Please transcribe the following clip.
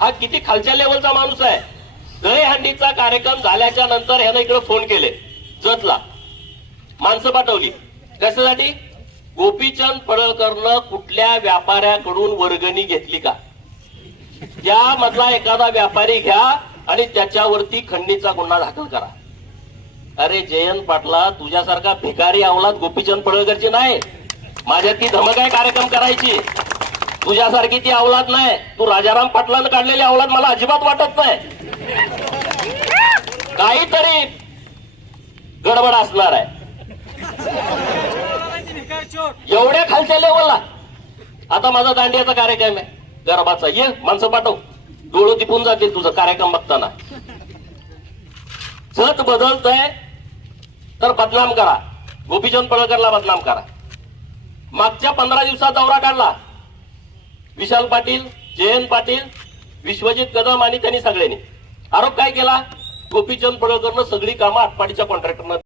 हा किती खालच्या लेवलचा माणूस आहे? दहीहंडीचा कार्यक्रम झाल्याच्यानंतर ह्यानं इकडे फोन केले. जतला. माणसं पाठवली. कशासाठी? गोपीचंद पडळकरनं कुठल्या व्यापाऱ्याकडून वर्गणी घेतली का? त्यामधला एखादा व्यापारी घ्या आणि त्याच्यावरती खंडीचा गुन्हा दाखल करा. अरे जयंत पाटला तुझ्यासारखा भिकारी अवलाद गोपीचंद पडळकरची नाही. माझ्यात ती धमक आहे कार्यक्रम करायची. तुझ्यासारखी ती अवलाद नाही. तू राजाराम पाटलानं काढलेली अवलाद मला अजिबात वाटत नाही. काहीतरी गडबड असणार आहे. एवढ्या खालच्या लेवलला. आता माझा दांडियाचा कार्यक्रम आहे. गरबाचा ये माणसं पाठव. डोळं टिपून जातील तुझं कार्यक्रम बघताना. जत बदलतंय तर बदनाम करा. गोपीचंद पळकरला बदनाम करा. मागच्या पंधरा दिवसात दौरा काढला. विशाल पाटील जयंत पाटील विश्वजित कदम आणि त्यांनी सगळ्यांनी. आरोप काय केला? गोपीचंद पडळकरनं सगळी कामं आटपाडीच्या कॉन्ट्रॅक्टरनं